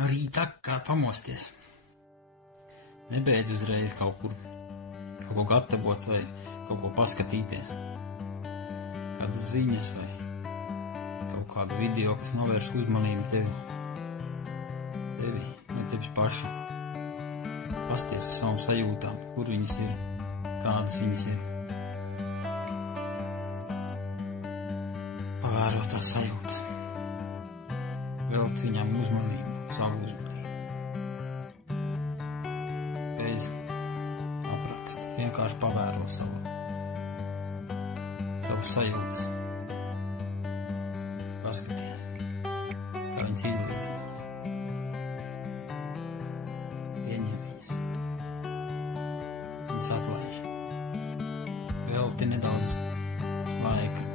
no rīta kā pamosties. Nebeidz uzreiz kaut ko gatavot vai kaut ko paskatīties. Kādas ziņas vai kaut kādu video, kas novērš uzmanību tevi, no tevis pašu. Pasties uz savām sajūtām, kur viņas ir, kādas viņas ir. Pavēro tās sajūtas. Velt viņām uzmanību, savu uzmanību. Bez apraksta, vienkārši pavēro savu sajūtas. Paskaties, kā viņas izlīdzinās. Pieņem viņas. Viņas atlaiž. Velti nedaudz laika